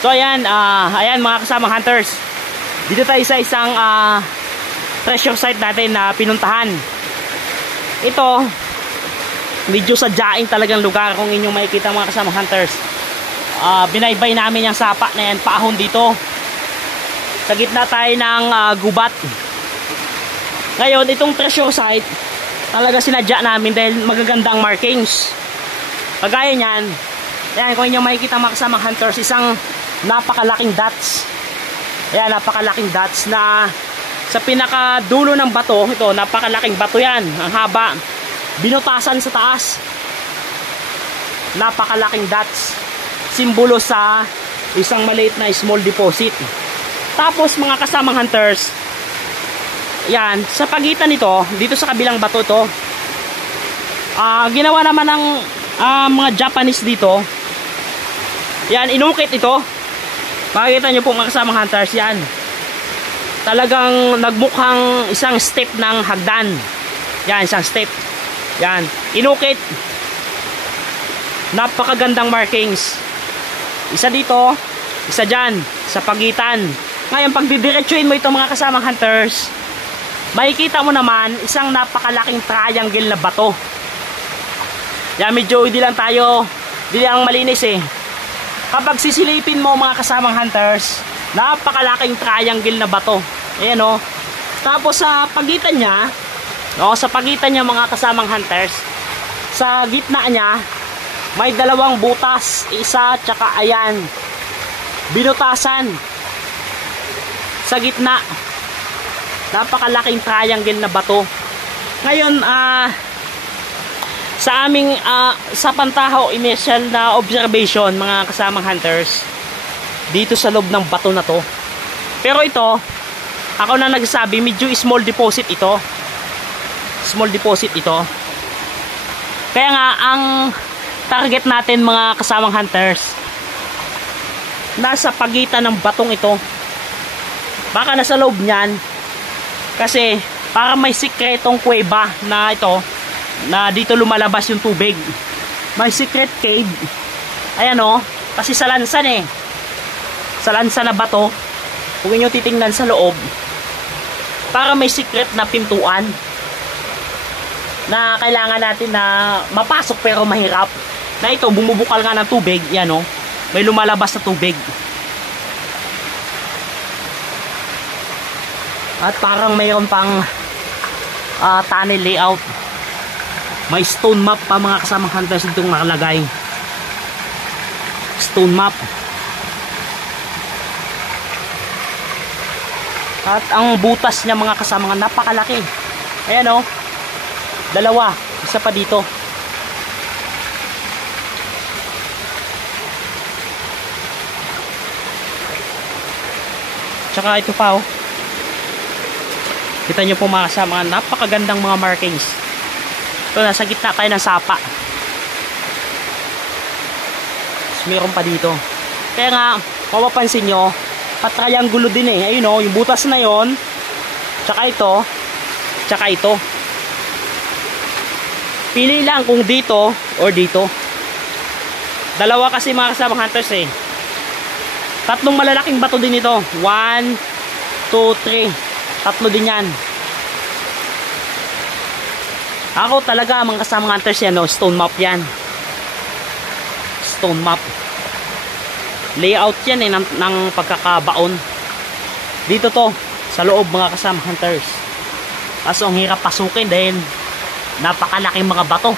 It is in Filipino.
So ayan, ayan mga kasamang hunters. Dito tayo sa isang treasure site natin na pinuntahan. Ito, medyo sadyain talagang lugar kung inyong makikita mga kasamang hunters. Binaybay namin yung sapa na yan, paahon dito. Sa gitna tayo ng gubat. Ngayon, itong treasure site, talaga sinadya namin dahil magagandang markings. Kagaya niyan, ayan, kung inyong makikita mga kasamang hunters, isang napakalaking dots. Ayan, napakalaking dots na sa pinakadulo ng bato, ito, napakalaking bato yan, ang haba, binutasan sa taas. Napakalaking dots, simbolo sa isang maliit na small deposit. Tapos mga kasamang hunters, yan, sa pagitan nito, dito sa kabilang bato to, ginawa naman ng mga Japanese dito. Yan, inukit ito. Makikita nyo po mga kasamang hunters, yan. Talagang nagmukhang isang step ng hagdan. Yan, isang step. Yan, inukit. Napakagandang markings. Isa dito, isa dyan, sa pagitan. Ngayon, pag didiretsuin mo ito mga kasamang hunters, makikita mo naman isang napakalaking triangle na bato. Yan, medyo hindi lang tayo, hindi lang malinis eh. Kapag sisilipin mo mga kasamang hunters, napakalaking triangle na bato. Ayan o. Tapos sa pagitan niya, sa pagitan niya mga kasamang hunters, sa gitna niya, may dalawang butas. Isa, tsaka ayan. Binutasan. Sa gitna. Napakalaking triangle na bato. Ngayon, sa aming sa Pantahaw initial na observation mga kasamang hunters, dito sa loob ng bato na to. Pero ito, ako na nagsasabi, medyo small deposit ito. Small deposit ito. Kaya nga ang target natin mga kasamang hunters, nasa pagitan ng batong ito. Baka nasa loob niyan. Kasi para may sikretong kuweba na ito, na dito lumalabas yung tubig. May secret cave. Ayan o, kasi sa lansan eh. Sa lansan na bato, kung inyo titingnan sa loob, para may secret na pintuan na kailangan natin na mapasok pero mahirap. Na ito, bumubukal nga ng tubig. Yan o, may lumalabas na tubig. At parang mayroon pang tunnel layout. May stone map pa mga kasamang hunters itong nakalagay. Stone map. At ang butas niya mga kasamang napakalaki. Ayan o. Dalawa. Isa pa dito. Tsaka ito pa o. Kita nyo po mga kasamang, napakagandang mga markings. Ito, nasa gitna tayo ng sapa. Tapos mayroon pa dito. Kaya nga, mapapansin nyo, patriangulo din eh. Ayun o, yung butas na yon, tsaka ito, tsaka ito. Pili lang kung dito or dito. Dalawa kasi mga kasamang hunters eh. Tatlong malalaking bato din ito. 1, 2, 3. Tatlo din yan. Ako talaga mga kasamang hunters yan, no? Stone map yan. Stone map. Layout yan eh ng pagkakabaon. Dito to, sa loob mga kasamang hunters. Kaso ang hirap pasukin dahil napakalaking mga bato.